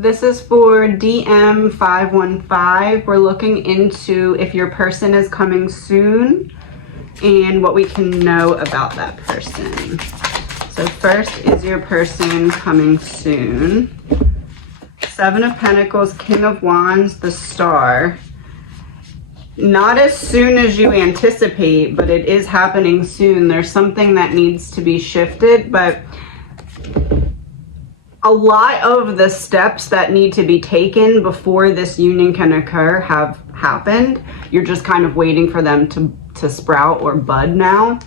This is for DM515. We're looking into if your person is coming soon and what we can know about that person. So first, is your person coming soon? Seven of Pentacles, King of Wands, the Star. Not as soon as you anticipate, but it is happening soon. There's something that needs to be shifted, but a lot of the steps that need to be taken before this union can occur have happened. You're just kind of waiting for them to sprout or bud now.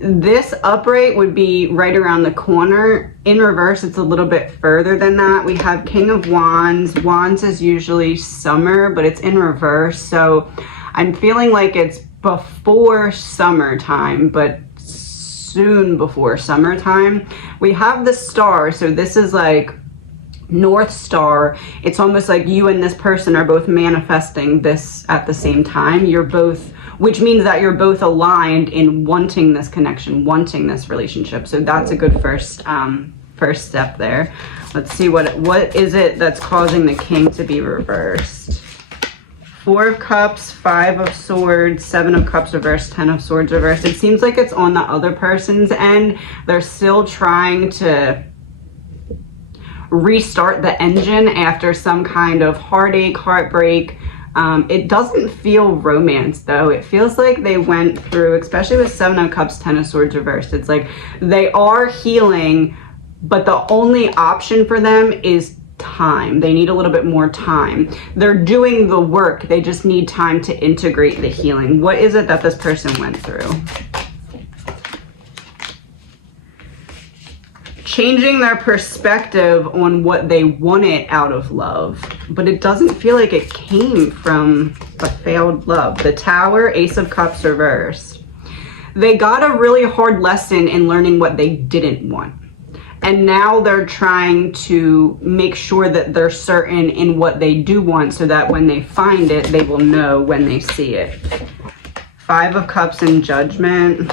This upright would be right around the corner. In reverse, it's a little bit further than that. We have King of Wands. Wands is usually summer, but it's in reverse. So I'm feeling like it's before summertime, but soon before summertime. We have the Star, so this is like North Star. It's almost like you and this person are both manifesting this at the same time. You're both, which means that you're both aligned in wanting this connection, wanting this relationship. So that's a good first step there. Let's see what is it that's causing the King to be reversed. Four of Cups, Five of Swords, Seven of Cups reversed, Ten of Swords reversed. It seems like it's on the other person's end. They're still trying to restart the engine after some kind of heartache, heartbreak. It doesn't feel romance though. It feels like they went through, especially with Seven of Cups, Ten of Swords reversed. It's like they are healing, but the only option for them is time. They need a little bit more time. They're doing the work. They just need time to integrate the healing. What is it that this person went through? Changing their perspective on what they wanted out of love, but it doesn't feel like it came from a failed love. The Tower, Ace of Cups reversed. They got a really hard lesson in learning what they didn't want. And now they're trying to make sure that they're certain in what they do want so that when they find it, they will know when they see it. Five of Cups in Judgment.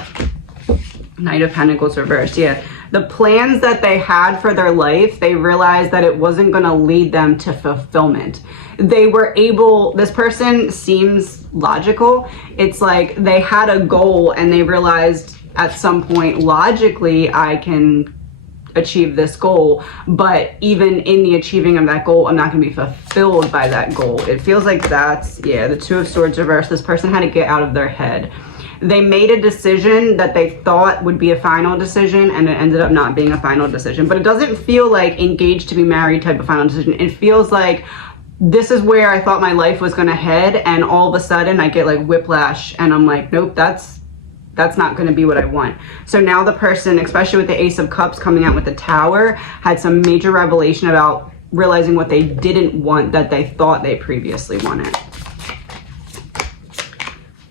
Knight of Pentacles reversed. Yeah. The plans that they had for their life, they realized that it wasn't going to lead them to fulfillment. They were able, this person seems logical. It's like they had a goal and they realized at some point, logically, I can achieve this goal, but even in the achieving of that goal, I'm not going to be fulfilled by that goal. It feels like that's, yeah, the Two of Swords reversed. This person had to get out of their head. They made a decision that they thought would be a final decision, and it ended up not being a final decision. But it doesn't feel like engaged to be married type of final decision. It feels like this is where I thought my life was going to head, and all of a sudden I get like whiplash, and I'm like, nope, that's not going to be what I want. So now the person, especially with the Ace of Cups coming out with the Tower, had some major revelation about realizing what they didn't want that they thought they previously wanted.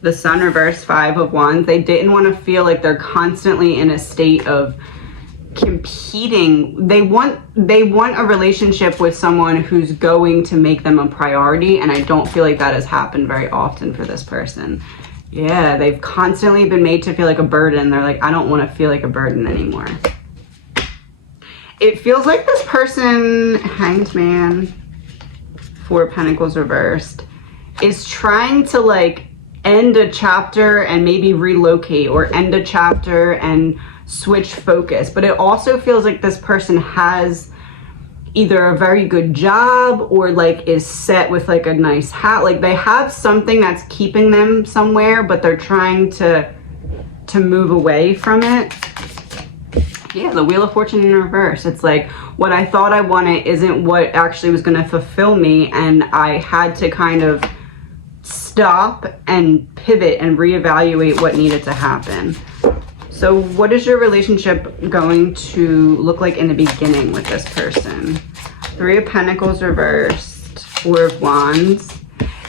The Sun reversed, Five of Wands. They didn't want to feel like they're constantly in a state of competing. They want a relationship with someone who's going to make them a priority, and I don't feel like that has happened very often for this person. Yeah, they've constantly been made to feel like a burden. They're like, I don't want to feel like a burden anymore. It feels like this person, Hanged Man, Four of Pentacles reversed, is trying to like end a chapter and maybe relocate, or end a chapter and switch focus. But it also feels like this person has either a very good job or like is set with like a nice hat. Like they have something that's keeping them somewhere, but they're trying to move away from it. Yeah, the Wheel of Fortune in reverse. It's like what I thought I wanted isn't what actually was going to fulfill me, and I had to kind of stop and pivot and reevaluate what needed to happen. So what is your relationship going to look like in the beginning with this person? Three of Pentacles reversed, Four of Wands.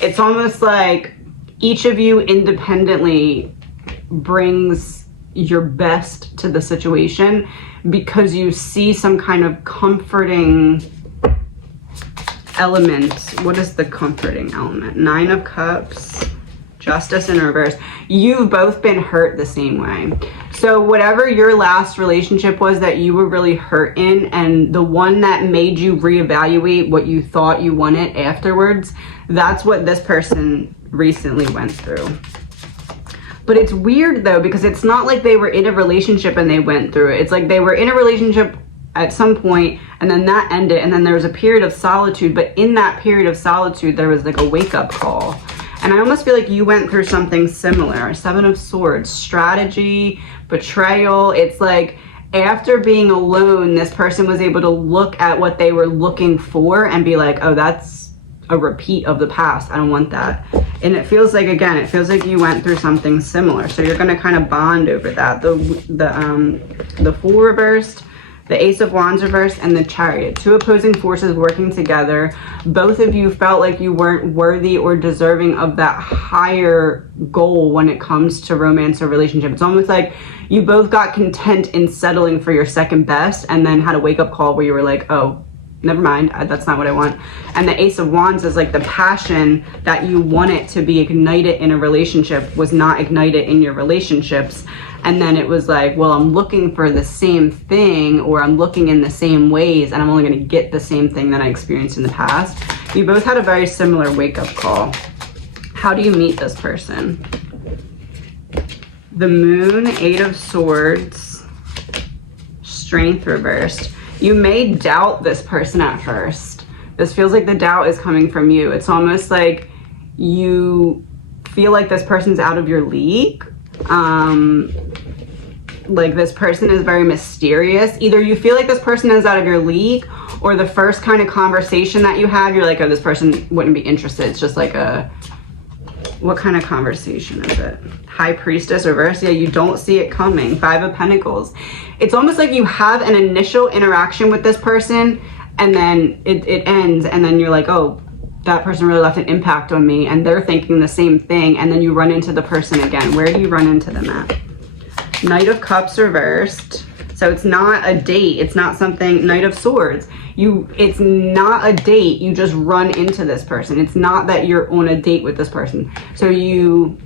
It's almost like each of you independently brings your best to the situation because you see some kind of comforting element. What is the comforting element? Nine of Cups, Justice in reverse. You've both been hurt the same way. So whatever your last relationship was that you were really hurt in, and the one that made you reevaluate what you thought you wanted afterwards, that's what this person recently went through. But it's weird though, because it's not like they were in a relationship and they went through it. It's like they were in a relationship at some point and then that ended, and then there was a period of solitude, but in that period of solitude there was like a wake-up call. And I almost feel like you went through something similar. 7 of Swords, strategy, betrayal. It's like after being alone, this person was able to look at what they were looking for and be like, oh, that's a repeat of the past. I don't want that. And it feels like, again, it feels like you went through something similar. So you're going to kind of bond over that. The Fool reversed, the Ace of Wands reversed, and the Chariot. 2 opposing forces working together. Both of you felt like you weren't worthy or deserving of that higher goal when it comes to romance or relationship. It's almost like you both got content in settling for your second best and then had a wake-up call where you were like, oh, never mind, that's not what I want. And the Ace of Wands is like the passion that you wanted to be ignited in a relationship was not ignited in your relationships. And then it was like, well, I'm looking for the same thing, or I'm looking in the same ways, and I'm only going to get the same thing that I experienced in the past. You both had a very similar wake-up call. How do you meet this person? The Moon, 8 of Swords, Strength reversed. You may doubt this person at first. This feels like the doubt is coming from you. It's almost like you feel like this person's out of your league. Like this person is very mysterious. Either you feel like this person is out of your league, or the first kind of conversation that you have, you're like, oh, this person wouldn't be interested. It's just like a, what kind of conversation is it? High Priestess reverse. Yeah, you don't see it coming. 5 of Pentacles. It's almost like you have an initial interaction with this person and then it ends, and then you're like, oh, that person really left an impact on me, and they're thinking the same thing, and then you run into the person again. Where do you run into them at? Knight of Cups reversed. So it's not a date. It's not something. Knight of Swords. It's not a date. You just run into this person. It's not that you're on a date with this person. So you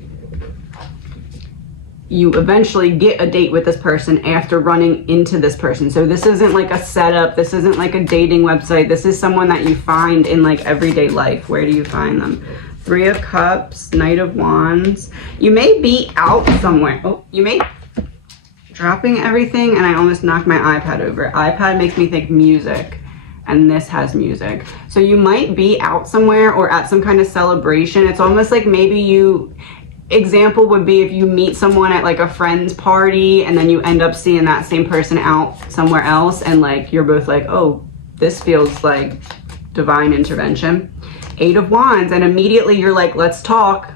eventually get a date with this person after running into this person. So this isn't like a setup. This isn't like a dating website. This is someone that you find in like everyday life. Where do you find them? 3 of Cups, Knight of Wands. You may be out somewhere. Oh, you may dropping everything, and I almost knocked my iPad over. iPad makes me think music, and this has music. So you might be out somewhere or at some kind of celebration. It's almost like maybe you, example would be if you meet someone at like a friend's party and then you end up seeing that same person out somewhere else, and like you're both like, oh, this feels like divine intervention. 8 of Wands, and immediately you're like, let's talk.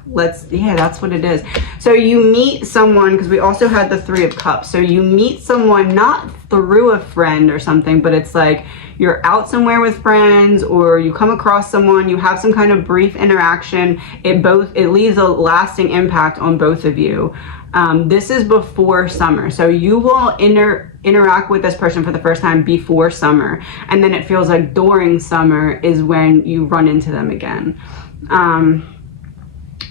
Yeah, that's what it is. So you meet someone, because we also had the 3 of Cups. So you meet someone not through a friend or something, but it's like you're out somewhere with friends, or you come across someone, you have some kind of brief interaction. It leaves a lasting impact on both of you. This is before summer. So you will interact with this person for the first time before summer. And then it feels like during summer is when you run into them again.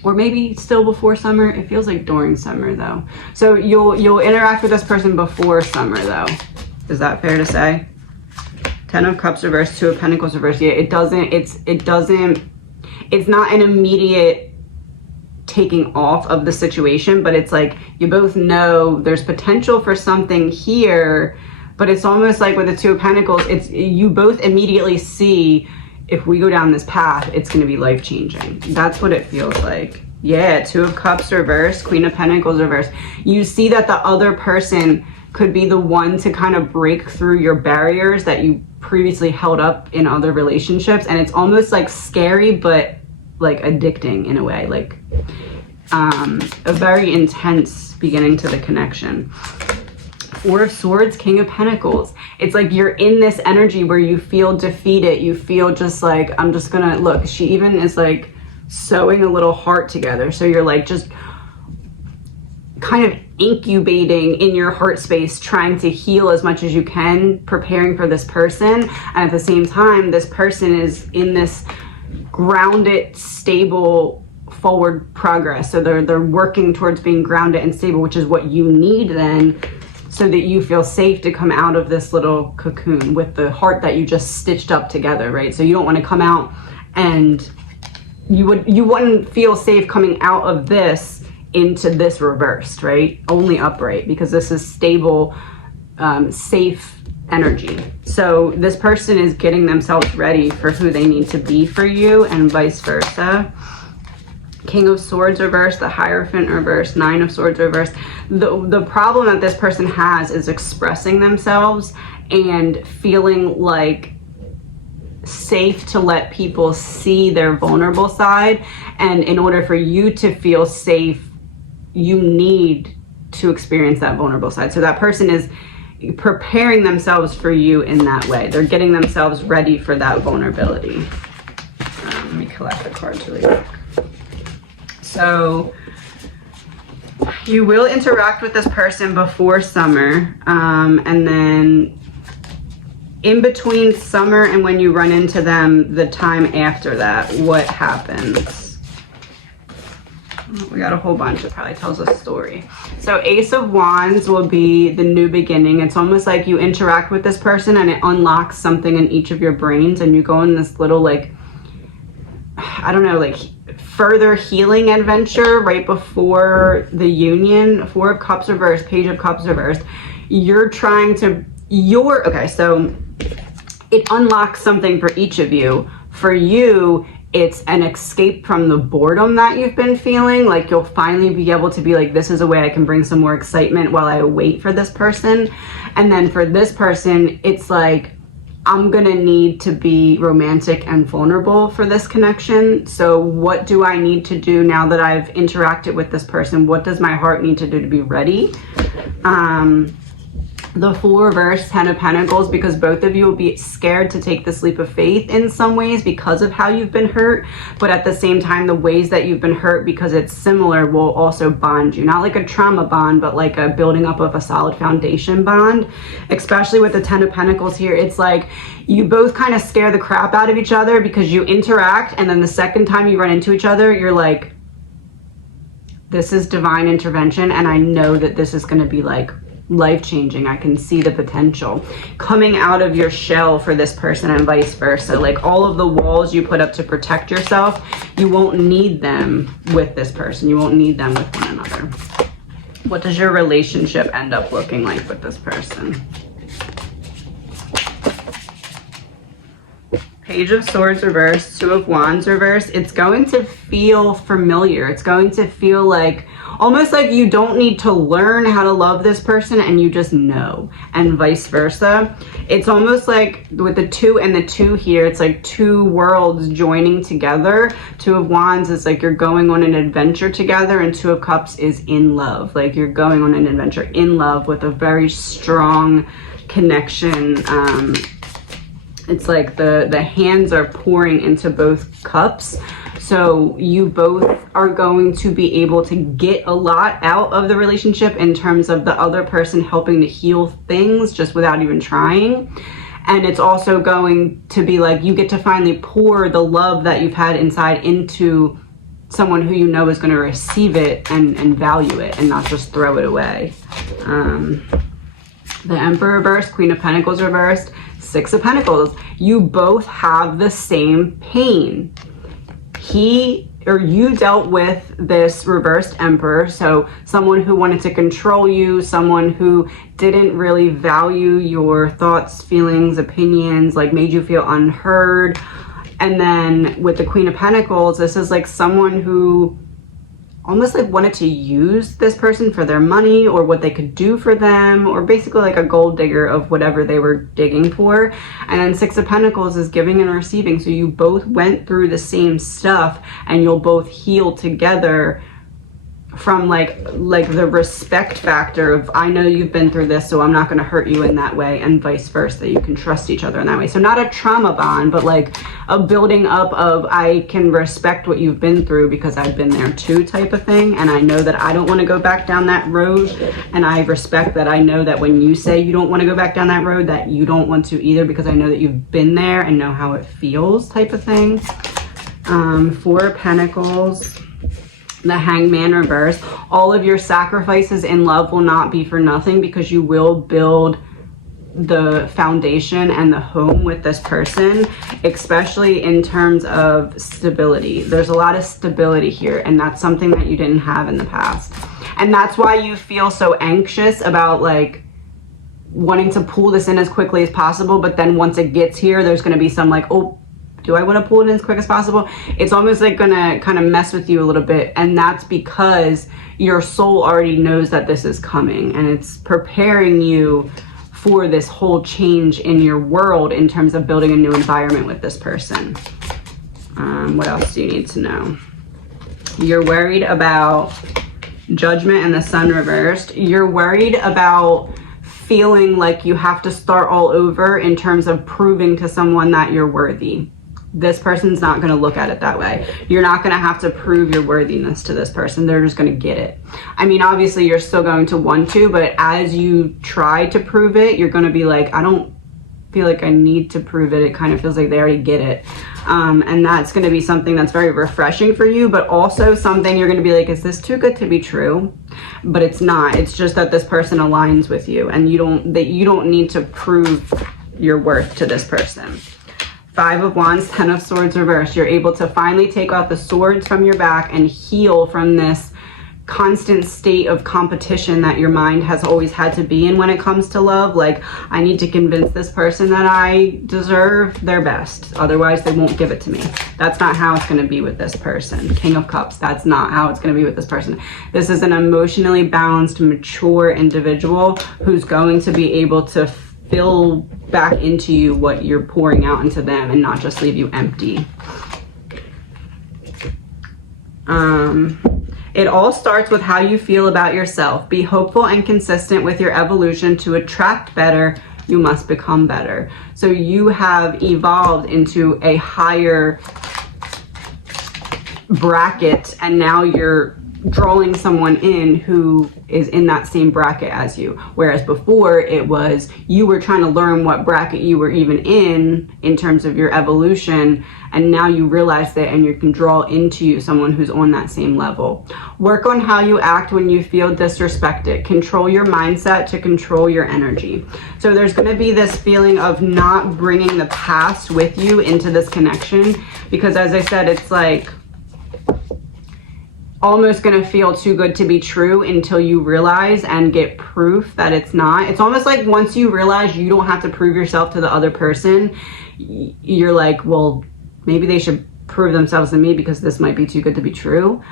Or maybe still before summer. It feels like during summer though. So you'll interact with this person before summer though. Is that fair to say? 10 of Cups reversed, 2 of Pentacles reversed. Yeah, it's not an immediate taking off of the situation, but it's like you both know there's potential for something here, but it's almost like with the 2 of Pentacles, it's you both immediately see, if we go down this path, it's going to be life-changing. That's what it feels like. Yeah, 2 of Cups reversed, Queen of Pentacles reversed. You see that the other person could be the one to kind of break through your barriers that you previously held up in other relationships, and it's almost like scary but like addicting in a way, like a very intense beginning to the connection. 4 of Swords, King of Pentacles. It's like you're in this energy where you feel defeated. You feel just like, I'm just gonna, look, she even is like sewing a little heart together. So you're like just kind of incubating in your heart space, trying to heal as much as you can, preparing for this person. And at the same time, this person is in this grounded, stable forward progress. So they're working towards being grounded and stable, which is what you need then, so that you feel safe to come out of this little cocoon with the heart that you just stitched up together, right? So you don't want to come out, and you wouldn't feel safe coming out of this into this reversed, right? Only upright, because this is stable, safe energy. So this person is getting themselves ready for who they need to be for you, and vice versa. King of Swords reversed, the Hierophant reversed, Nine of Swords reversed. The problem that this person has is expressing themselves and feeling like safe to let people see their vulnerable side. And in order for you to feel safe, you need to experience that vulnerable side. So that person is preparing themselves for you in that way. They're getting themselves ready for that vulnerability. Let me collect the cards really quick. So you will interact with this person before summer, and then in between summer and when you run into them, the time after that, what happens? We got a whole bunch. It probably tells a story. So Ace of Wands will be the new beginning. It's almost like you interact with this person and it unlocks something in each of your brains, and you go in this little, like, I don't know, like further healing adventure right before the union. Four of Cups reversed, Page of Cups reversed. You're trying to, okay, so it unlocks something for each of you. For you, it's an escape from the boredom that you've been feeling. Like you'll finally be able to be like, this is a way I can bring some more excitement while I wait for this person. And then for this person, it's like, I'm gonna need to be romantic and vulnerable for this connection. So what do I need to do now that I've interacted with this person? What does my heart need to do to be ready? The Fool reverse, Ten of Pentacles, because both of you will be scared to take this leap of faith in some ways because of how you've been hurt. But at the same time, the ways that you've been hurt, because it's similar, will also bond you. Not like a trauma bond, but like a building up of a solid foundation bond. Especially with the Ten of Pentacles here, it's like you both kind of scare the crap out of each other because you interact, and then the second time you run into each other, you're like, this is divine intervention, and I know that this is going to be like life-changing. I can see the potential coming out of your shell for this person, and vice versa. Like all of the walls you put up to protect yourself, you won't need them with this person. You won't need them with one another. What does your relationship end up looking like with this person? Page of Swords reversed, Two of Wands reversed. It's going to feel familiar. It's going to feel like almost like you don't need to learn how to love this person, and you just know, and vice versa. It's almost like with the two and the two here, it's like two worlds joining together. Two of Wands is like you're going on an adventure together, and Two of Cups is in love. Like you're going on an adventure in love with a very strong connection. It's like the hands are pouring into both cups. So you both are going to be able to get a lot out of the relationship in terms of the other person helping to heal things just without even trying. And it's also going to be like you get to finally pour the love that you've had inside into someone who you know is going to receive it and value it and not just throw it away. The Emperor reversed, Queen of Pentacles reversed, Six of Pentacles. You both have the same pain. You dealt with this reversed Emperor, so someone who wanted to control you, someone who didn't really value your thoughts, feelings, opinions, like made you feel unheard. And then with the Queen of Pentacles, this is like someone who almost like wanted to use this person for their money or what they could do for them, or basically like a gold digger of whatever they were digging for. And then Six of Pentacles is giving and receiving. So you both went through the same stuff, and you'll both heal together from like the respect factor of, I know you've been through this, so I'm not going to hurt you in that way, and vice versa. You can trust each other in that way. So not a trauma bond, but like a building up of, I can respect what you've been through because I've been there too type of thing, and I know that I don't want to go back down that road, and I respect that. I know that when you say you don't want to go back down that road, that you don't want to either, because I know that you've been there and know how it feels type of thing. Four of Pentacles. The Hangman reverse. All of your sacrifices in love will not be for nothing, because you will build the foundation and the home with this person, especially in terms of stability. There's a lot of stability here, and that's something that you didn't have in the past. And that's why you feel so anxious about like wanting to pull this in as quickly as possible, but then once it gets here, there's going to be some like, oh, do I want to pull it in as quick as possible? It's almost like gonna kind of mess with you a little bit, and that's because your soul already knows that this is coming, and it's preparing you for this whole change in your world in terms of building a new environment with this person. What else do you need to know? You're worried about Judgment and the Sun reversed. You're worried about feeling like you have to start all over in terms of proving to someone that you're worthy. This person's not going to look at it that way. You're not going to have to prove your worthiness to this person. They're just going to get it. I mean, obviously you're still going to want to, but as you try to prove it, you're going to be like, I don't feel like I need to prove it. It kind of feels like they already get it. And that's going to be something that's very refreshing for you, but also something you're going to be like, is this too good to be true? But it's not. It's just that this person aligns with you, and you don't need to prove your worth to this person. 5 of Wands, 10 of Swords reversed. You're able to finally take off the swords from your back and heal from this constant state of competition that your mind has always had to be in when it comes to love. Like, I need to convince this person that I deserve their best, otherwise they won't give it to me. That's not how it's going to be with this person. King of Cups, that's not how it's going to be with this person. This is an emotionally balanced, mature individual who's going to be able to fill back into you what you're pouring out into them, and not just leave you empty. It all starts with how you feel about yourself. Be hopeful and consistent with your evolution. To attract better, you must become better. So you have evolved into a higher bracket, and now you're drawing someone in who is in that same bracket as you. Whereas before it was you were trying to learn what bracket you were even in terms of your evolution, and now you realize that, and you can draw into you someone who's on that same level. Work on how you act when you feel disrespected. Control your mindset to control your energy. So there's going to be this feeling of not bringing the past with you into this connection, because as I said, it's like almost going to feel too good to be true until you realize and get proof that it's not. It's almost like once you realize you don't have to prove yourself to the other person, you're like, well, maybe they should prove themselves to me, because this might be too good to be true.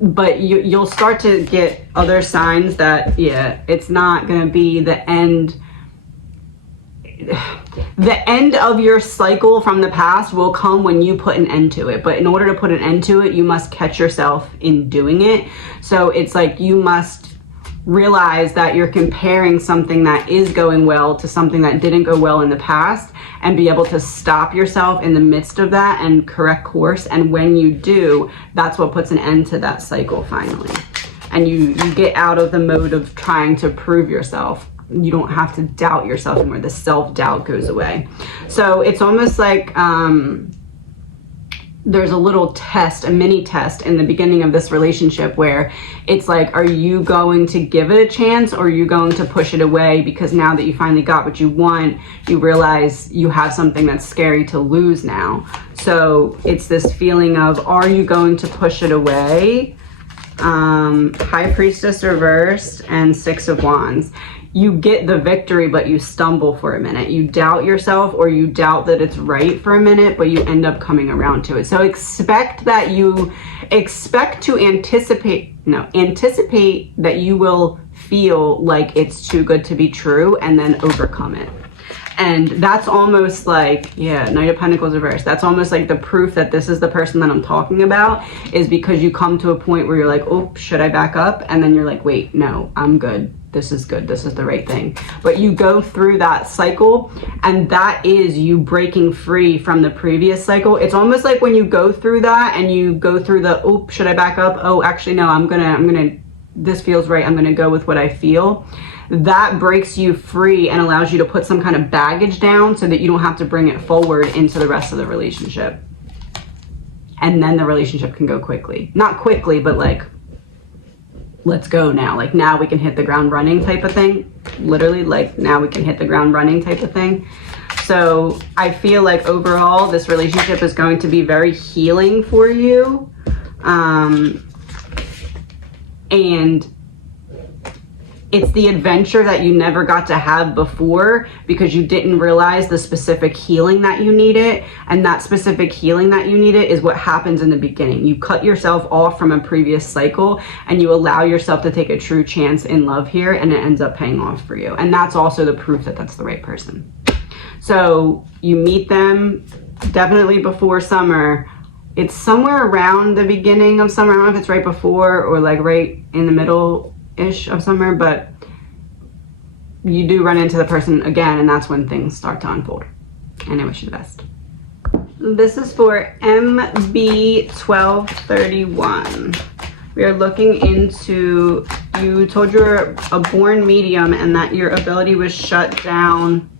But you'll start to get other signs that, yeah, it's not going to be the end. The end of your cycle from the past will come when you put an end to it. But in order to put an end to it, you must catch yourself in doing it. So it's like you must realize that you're comparing something that is going well to something that didn't go well in the past, and be able to stop yourself in the midst of that and correct course. And when you do, that's what puts an end to that cycle finally. And you get out of the mode of trying to prove yourself. You don't have to doubt yourself anymore. The self-doubt goes away. So it's almost like there's a little test, a mini test in the beginning of this relationship, where it's like, are you going to give it a chance, or are you going to push it away? Because now that you finally got what you want, you realize you have something that's scary to lose now. So it's this feeling of, are you going to push it away? High Priestess reversed and 6 of Wands. You get the victory, but you stumble for a minute. You doubt yourself, or you doubt that it's right for a minute, but you end up coming around to it. So anticipate that you will feel like it's too good to be true, and then overcome it. And that's almost like, yeah, Knight of Pentacles reversed. That's almost like the proof that this is the person that I'm talking about, is because you come to a point where you're like, oh, should I back up? And then you're like, wait, no, I'm good. This is good. This is the right thing. But you go through that cycle, and that is you breaking free from the previous cycle. It's almost like when you go through that and you go through the, oh, should I back up? Oh, actually, no, I'm gonna, this feels right. I'm gonna go with what I feel. That breaks you free and allows you to put some kind of baggage down, so that you don't have to bring it forward into the rest of the relationship. and then the relationship can go quickly. Not quickly, but like, let's go now. Like, now we can hit the ground running type of thing. Literally, like, now we can hit the ground running type of thing. So I feel like overall, this relationship is going to be very healing for you. And it's the adventure that you never got to have before because you didn't realize the specific healing that you needed. And that specific healing that you needed is what happens in the beginning. You cut yourself off from a previous cycle and you allow yourself to take a true chance in love here, and it ends up paying off for you. And that's also the proof that that's the right person. So you meet them definitely before summer. It's somewhere around the beginning of summer. I don't know if it's right before or like right in the middle-ish of summer, but you do run into the person again, and that's when things start to unfold. And I wish you the best. This is for MB1231. We are looking into, you told you're a born medium and that your ability was shut down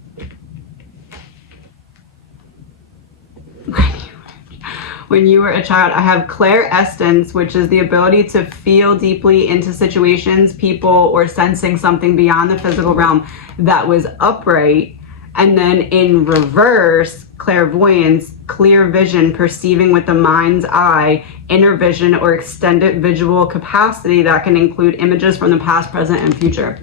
when you were a child. I have clairessence, which is the ability to feel deeply into situations, people, or sensing something beyond the physical realm that was upright. And then in reverse, clairvoyance, clear vision, perceiving with the mind's eye, inner vision, or extended visual capacity that can include images from the past, present, and future.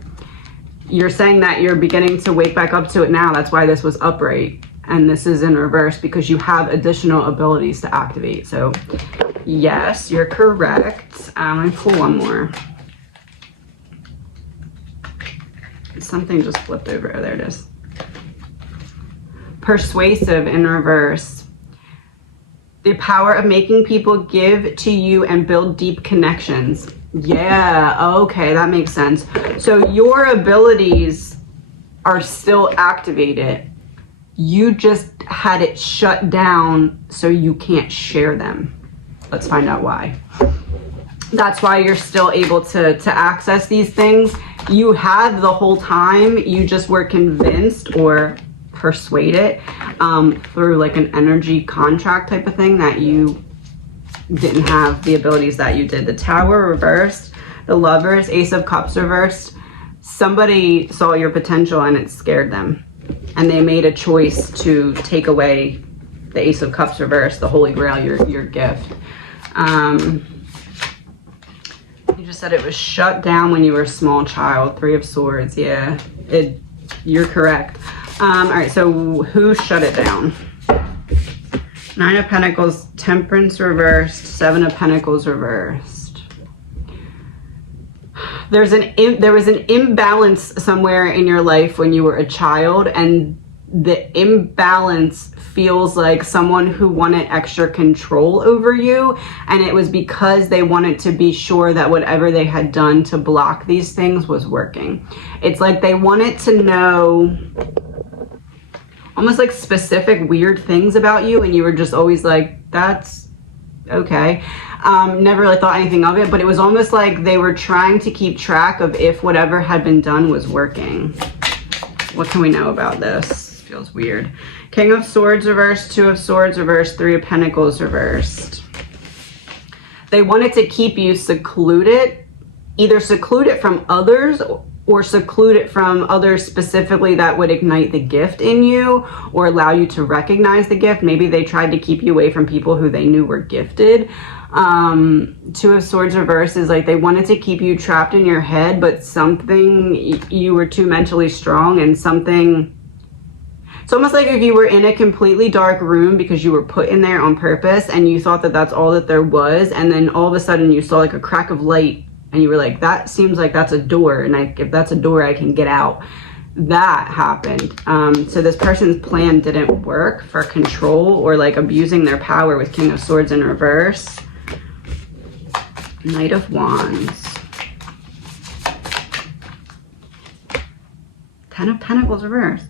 You're saying that you're beginning to wake back up to it now. That's why this was upright. And this is in reverse because you have additional abilities to activate. So yes, you're correct. Let me pull one more. Something just flipped over. Oh, there it is. Persuasive in reverse. The power of making people give to you and build deep connections. Yeah, okay, that makes sense. So your abilities are still activated. You just had it shut down so you can't share them. Let's find out why. That's why you're still able to access these things. You had the whole time, you just were convinced or persuaded through like an energy contract type of thing that you didn't have the abilities that you did. The Tower reversed, the Lovers, Ace of Cups reversed. Somebody saw your potential and it scared them. And they made a choice to take away the Ace of Cups reversed, the Holy Grail, your gift. You just said it was shut down when you were a small child. Three of Swords, yeah. You're correct. All right, so who shut it down? Nine of Pentacles, Temperance reversed, Seven of Pentacles reversed. There was an imbalance somewhere in your life when you were a child, and the imbalance feels like someone who wanted extra control over you, and it was because they wanted to be sure that whatever they had done to block these things was working. It's like they wanted to know almost like specific weird things about you, and you were just always like, that's okay. Never really thought anything of it, but it was almost like they were trying to keep track of if whatever had been done was working. What can we know about this? Feels weird. King of Swords reversed, Two of Swords reversed, Three of Pentacles reversed. They wanted to keep you secluded, either secluded from others or secluded from others specifically that would ignite the gift in you or allow you to recognize the gift. Maybe they tried to keep you away from people who they knew were gifted. Two of Swords reversed is like they wanted to keep you trapped in your head, but something, you were too mentally strong, and something, it's almost like if you were in a completely dark room because you were put in there on purpose and you thought that that's all that there was, and then all of a sudden you saw like a crack of light and you were like, that seems like that's a door, and if that's a door I can get out. That happened. So this person's plan didn't work for control or like abusing their power with King of Swords in reverse. Knight of Wands. Ten of Pentacles reversed.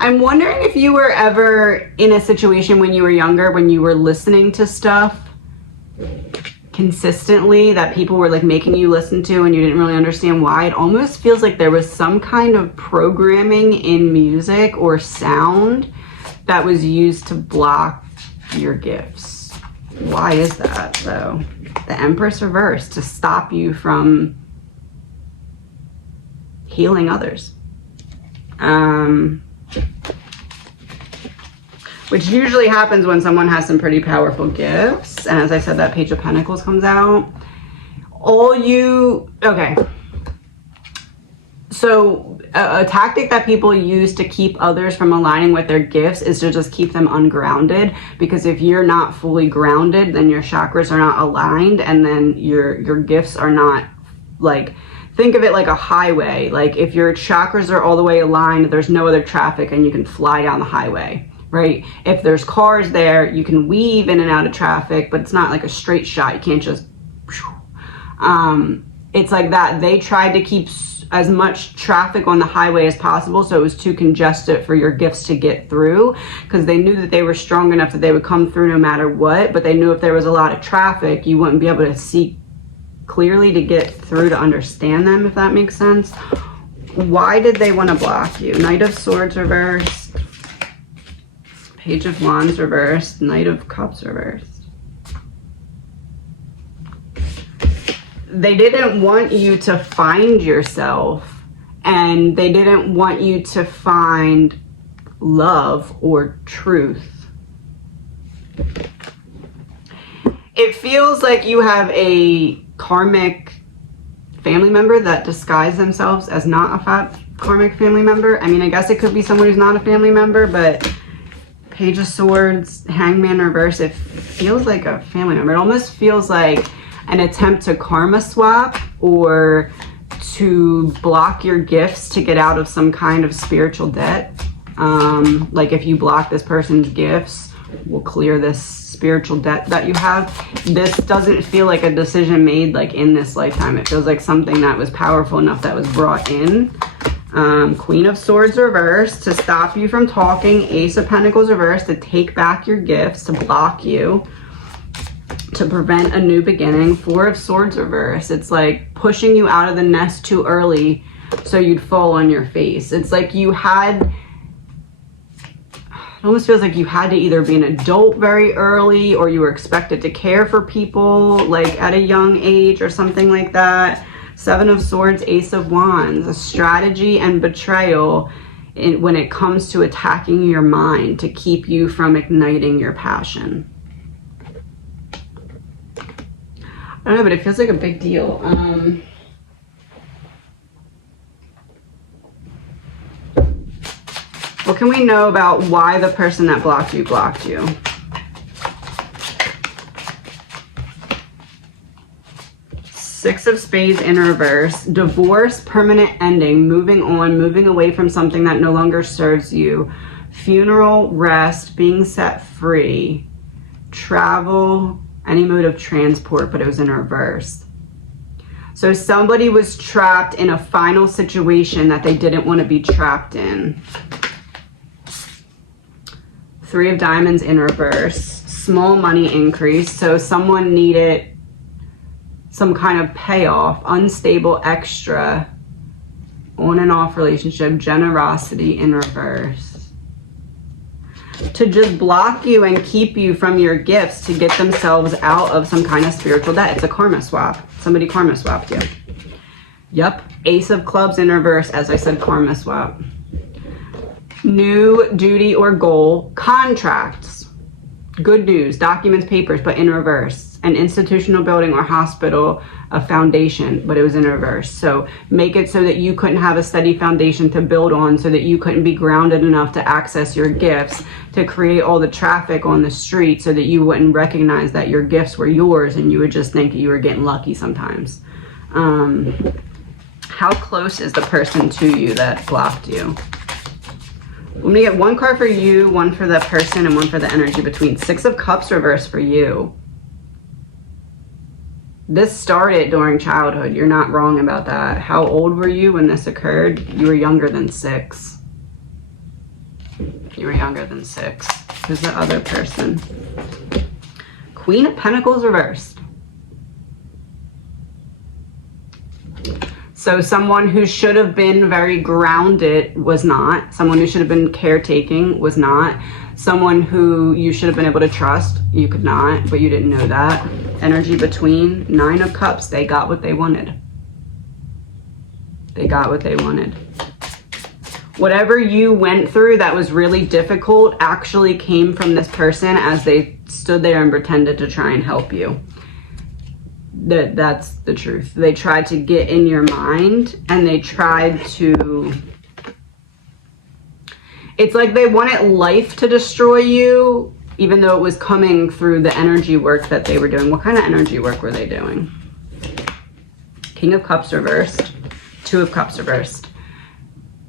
I'm wondering if you were ever in a situation when you were younger, when you were listening to stuff consistently that people were like making you listen to and you didn't really understand why. It almost feels like there was some kind of programming in music or sound that was used to block your gifts. Why is that though? The Empress reversed, to stop you from healing others. Which usually happens when someone has some pretty powerful gifts. And as I said, that Page of Pentacles comes out. Okay. So a tactic that people use to keep others from aligning with their gifts is to just keep them ungrounded. Because if you're not fully grounded, then your chakras are not aligned, and then your gifts are not, like, think of it like a highway. Like if your chakras are all the way aligned, there's no other traffic and you can fly down the highway, right? If there's cars there, you can weave in and out of traffic, but it's not like a straight shot. You can't just, it's like that. They tried to keep as much traffic on the highway as possible, so it was too congested for your gifts to get through, because they knew that they were strong enough that they would come through no matter what, but they knew if there was a lot of traffic, you wouldn't be able to see clearly to get through to understand them, if that makes sense. Why did they want to block you? Knight of Swords reversed, Page of Wands reversed, Knight of Cups reversed. They didn't want you to find yourself, and they didn't want you to find love or truth. It feels like you have a karmic family member that disguise themselves as not a karmic family member. I mean, I guess it could be someone who's not a family member, but Page of Swords, Hangman reverse, it feels like a family member. It almost feels like an attempt to karma swap, or to block your gifts to get out of some kind of spiritual debt. Like if you block this person's gifts, we'll clear this spiritual debt that you have. This doesn't feel like a decision made like in this lifetime. It feels like something that was powerful enough that was brought in. Queen of Swords reversed, to stop you from talking. Ace of Pentacles reversed, to take back your gifts, to block you, to prevent a new beginning. Four of Swords reverse, it's like pushing you out of the nest too early so you'd fall on your face. It's like you had, it almost feels like you had to either be an adult very early, or you were expected to care for people like at a young age or something like that. Seven of Swords, Ace of Wands, a strategy and betrayal when it comes to attacking your mind to keep you from igniting your passion. I don't know, but it feels like a big deal. What can we know about why the person that blocked you blocked you? Six of Spades in reverse. Divorce, permanent ending, moving on, moving away from something that no longer serves you. Funeral, rest, being set free. Travel, any mode of transport, but it was in reverse. So somebody was trapped in a final situation that they didn't want to be trapped in. Three of Diamonds in reverse. Small money increase. So someone needed some kind of payoff. Unstable, extra, on and off relationship. Generosity in reverse. To just block you and keep you from your gifts to get themselves out of some kind of spiritual debt. It's a karma swap. Somebody karma swapped you. Yep. Ace of Clubs in reverse. As I said, karma swap. New duty or goal. Contracts. Good news. Documents, papers, but in reverse. An institutional building or hospital, a foundation, but it was in reverse. So make it so that you couldn't have a steady foundation to build on, so that you couldn't be grounded enough to access your gifts, to create all the traffic on the street so that you wouldn't recognize that your gifts were yours, and you would just think you were getting lucky sometimes. How close is the person to you that blocked you? I'm gonna get one card for you, one for the person, and one for the energy between. Six of Cups reverse for you. This started during childhood. You're not wrong about that. How old were you when this occurred? You were younger than 6. You were younger than 6. Who's the other person? Queen of Pentacles reversed. So someone who should have been very grounded was not. Someone who should have been caretaking was not. Someone who you should have been able to trust, you could not, but you didn't know that. Energy between. 9 of Cups. They got what they wanted. They got what they wanted. Whatever you went through that was really difficult actually came from this person as they stood there and pretended to try and help you. That's the truth. They tried to get in your mind, and they tried to... It's like they wanted life to destroy you, even though it was coming through the energy work that they were doing. What kind of energy work were they doing? King of Cups reversed. 2 of Cups reversed.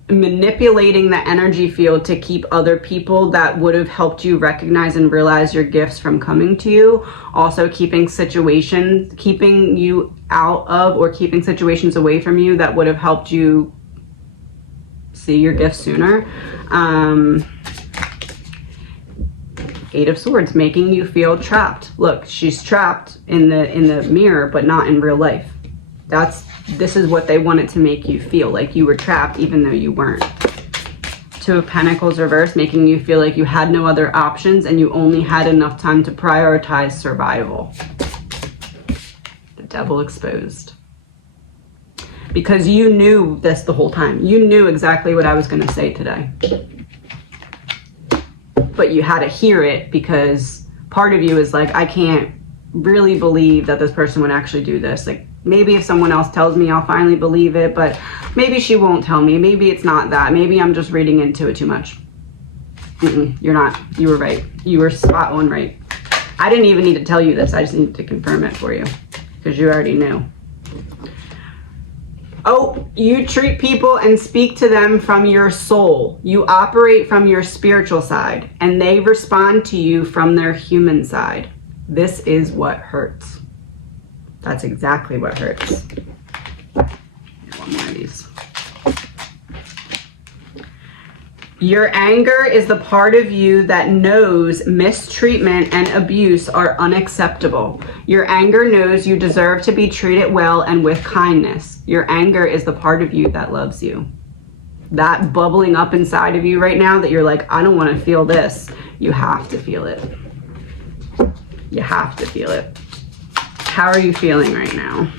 Manipulating the energy field to keep other people that would have helped you recognize and realize your gifts from coming to you. Also keeping situations, keeping you out of or keeping situations away from you that would have helped you see your gifts sooner. 8 of Swords, making you feel trapped. Look, she's trapped in the mirror, but not in real life. This is what they wanted to make you feel, like you were trapped even though you weren't. 2 of Pentacles reversed, making you feel like you had no other options and you only had enough time to prioritize survival. The Devil exposed. Because you knew this the whole time. You knew exactly what I was going to say today. But you had to hear it because part of you is like, I can't really believe that this person would actually do this. Like, maybe if someone else tells me, I'll finally believe it, but maybe she won't tell me. Maybe it's not that. Maybe I'm just reading into it too much. You're not. You were right. You were spot on right. I didn't even need to tell you this. I just needed to confirm it for you because you already knew. Oh, you treat people and speak to them from your soul. You operate from your spiritual side, and they respond to you from their human side. This is what hurts. That's exactly what hurts. One more of these. Your anger is the part of you that knows mistreatment and abuse are unacceptable. Your anger knows you deserve to be treated well and with kindness. Your anger is the part of you that loves you. That bubbling up inside of you right now that you're like, I don't want to feel this. You have to feel it. You have to feel it. How are you feeling right now?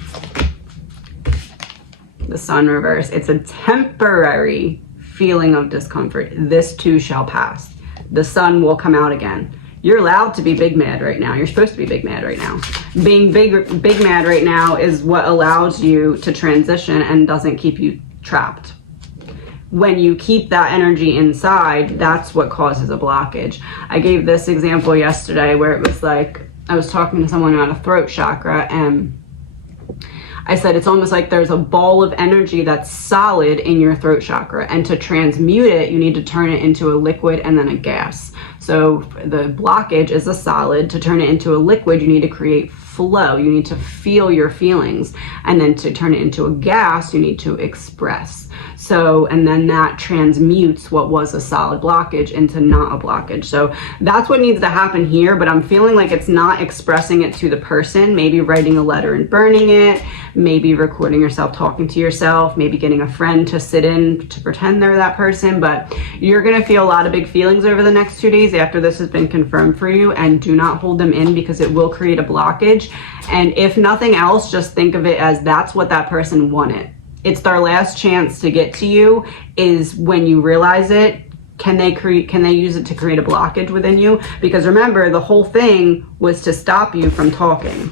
The Sun reverse. It's a temporary feeling of discomfort. This too shall pass. The sun will come out again. You're allowed to be big mad right now. You're supposed to be big mad right now. Being big mad right now is what allows you to transition and doesn't keep you trapped. When you keep that energy inside, that's what causes a blockage. I gave this example yesterday where it was like, I was talking to someone about a throat chakra, and I said it's almost like there's a ball of energy that's solid in your throat chakra, and to transmute it, you need to turn it into a liquid and then a gas. So the blockage is a solid. To turn it into a liquid, you need to create flow. You need to feel your feelings. And then to turn it into a gas, you need to express. So, and then that transmutes what was a solid blockage into not a blockage. So that's what needs to happen here, but I'm feeling like it's not expressing it to the person, maybe writing a letter and burning it, maybe recording yourself talking to yourself, maybe getting a friend to sit in to pretend they're that person, but you're gonna feel a lot of big feelings over the next 2 days after this has been confirmed for you, and do not hold them in because it will create a blockage. And if nothing else, just think of it as that's what that person wanted. It's their last chance to get to you is when you realize it. Can they use it to create a blockage within you? Because remember, the whole thing was to stop you from talking.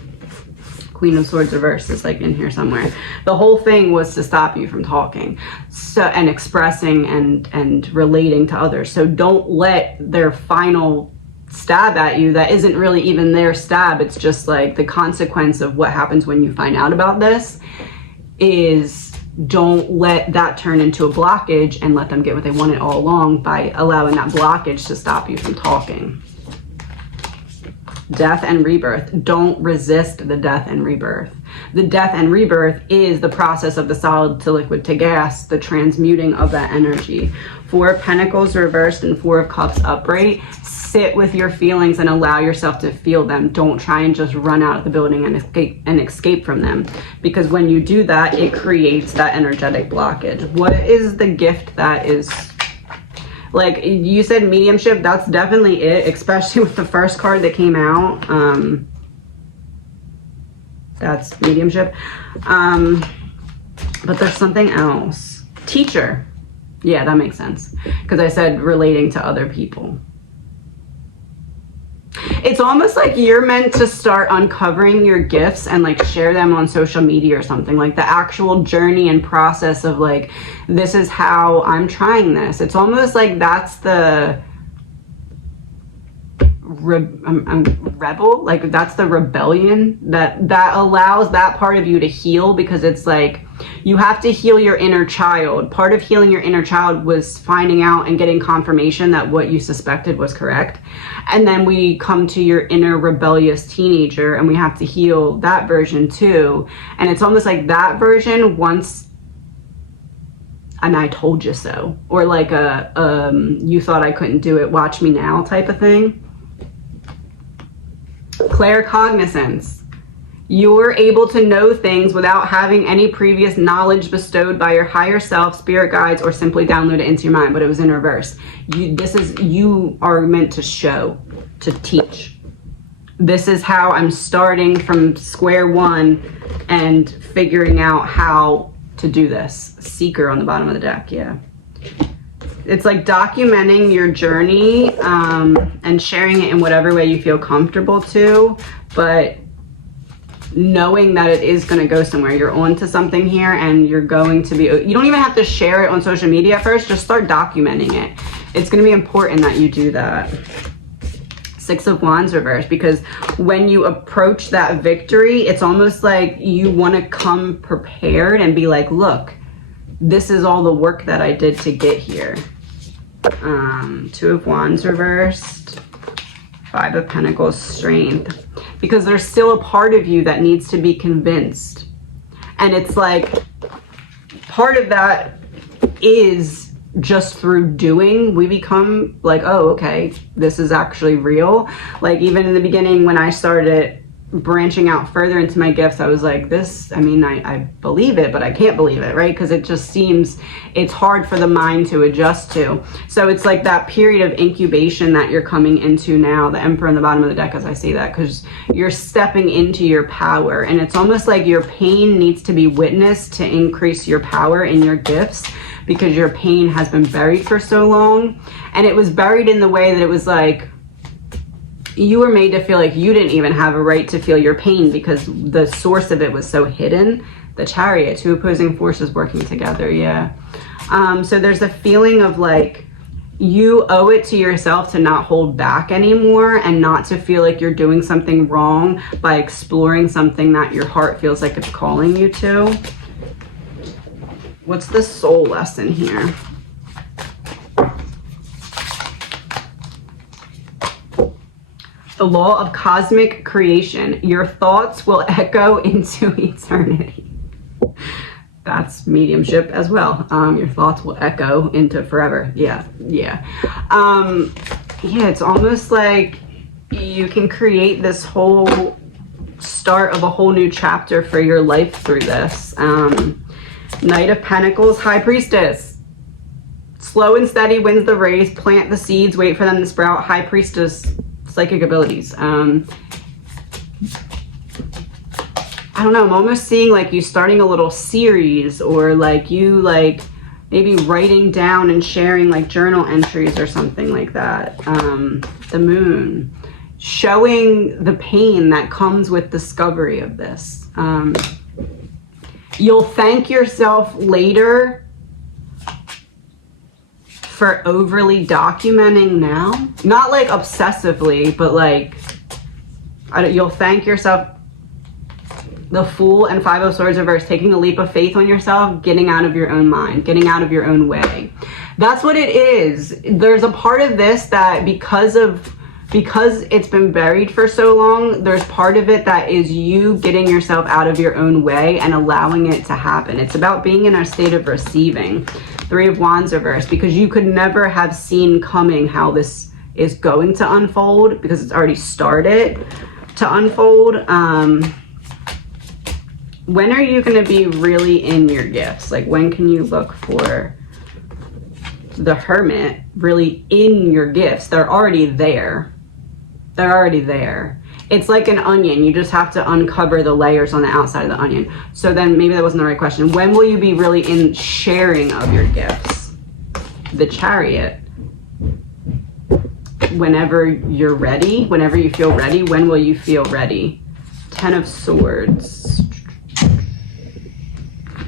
Queen of Swords reverse is like in here somewhere. The whole thing was to stop you from talking, so, and expressing and relating to others. So don't let their final stab at you that isn't really even their stab. It's just like the consequence of what happens when you find out about this is, don't let that turn into a blockage and let them get what they wanted all along by allowing that blockage to stop you from talking. death and rebirth. Don't resist the death and rebirth. The death and rebirth is the process of the solid to liquid to gas, the transmuting of that energy. 4 of Pentacles reversed and 4 of Cups upright. Sit with your feelings and allow yourself to feel them. Don't try and just run out of the building and escape from them. Because when you do that, it creates that energetic blockage. What is the gift that is... Like you said, mediumship, that's definitely it, especially with the first card that came out. That's mediumship. But there's something else. Teacher. Yeah, that makes sense. Because I said relating to other people. It's almost like you're meant to start uncovering your gifts and like share them on social media or something, like the actual journey and process of like, this is how I'm trying this. It's almost like that's the rebel, like that's the rebellion that allows that part of you to heal, because it's like you have to heal your inner child. Part of healing your inner child was finding out and getting confirmation that what you suspected was correct. And then we come to your inner rebellious teenager and we have to heal that version too. And it's almost like that version wants an I told you so, or like a you thought I couldn't do it, watch me now type of thing. Claircognizance. You're able to know things without having any previous knowledge bestowed by your higher self, spirit guides, or simply download it into your mind, but it was in reverse. You are meant to show, to teach. This is how I'm starting from square one and figuring out how to do this. Seeker on the bottom of the deck, yeah. It's like documenting your journey and sharing it in whatever way you feel comfortable to, but knowing that it is going to go somewhere. You're onto something here and you're going to be, you don't even have to share it on social media first, just start documenting it. It's going to be important that you do that. 6 of Wands reversed, because when you approach that victory, it's almost like you want to come prepared and be like, look, this is all the work that I did to get here. 2 of Wands reversed. 5 of Pentacles, strength. Because there's still a part of you that needs to be convinced. And it's like, part of that is just through doing, we become like, oh, okay, this is actually real. Like even in the beginning when I started branching out further into my gifts, I was like, this, I mean, I believe it, but I can't believe it, right? Because it just seems, it's hard for the mind to adjust to. So it's like that period of incubation that you're coming into now, the Emperor on the bottom of the deck as I say that, because you're stepping into your power. And it's almost like your pain needs to be witnessed to increase your power in your gifts, because your pain has been buried for so long. And it was buried in the way that it was like, you were made to feel like you didn't even have a right to feel your pain because the source of it was so hidden. The Chariot, 2 opposing forces working together, yeah. So there's a feeling of like, you owe it to yourself to not hold back anymore and not to feel like you're doing something wrong by exploring something that your heart feels like it's calling you to. What's the soul lesson here? The law of cosmic creation. Your thoughts will echo into eternity. That's mediumship as well. Your thoughts will echo into forever. Yeah. Yeah, it's almost like you can create this whole start of a whole new chapter for your life through this. Knight of Pentacles, High Priestess. Slow and steady wins the race. Plant the seeds, wait for them to sprout. High Priestess, psychic abilities. I don't know, I'm almost seeing like you starting a little series, or like you like maybe writing down and sharing like journal entries or something like that. The Moon, showing the pain that comes with discovery of this. You'll thank yourself later for overly documenting now. Not like obsessively, but like, you'll thank yourself. The Fool and 5 of Swords reversed, taking a leap of faith on yourself, getting out of your own mind, getting out of your own way. That's what it is. There's a part of this that because of because it's been buried for so long, there's part of it that is you getting yourself out of your own way and allowing it to happen. It's about being in a state of receiving. 3 of Wands reversed, because you could never have seen coming how this is going to unfold, because it's already started to unfold. When are you going to be really in your gifts? Like, when can you look for the Hermit really in your gifts? They're already there. They're already there. It's like an onion. You just have to uncover the layers on the outside of the onion. So then maybe that wasn't the right question. When will you be really in sharing of your gifts? The Chariot. Whenever you're ready, whenever you feel ready. When will you feel ready? 10 of Swords.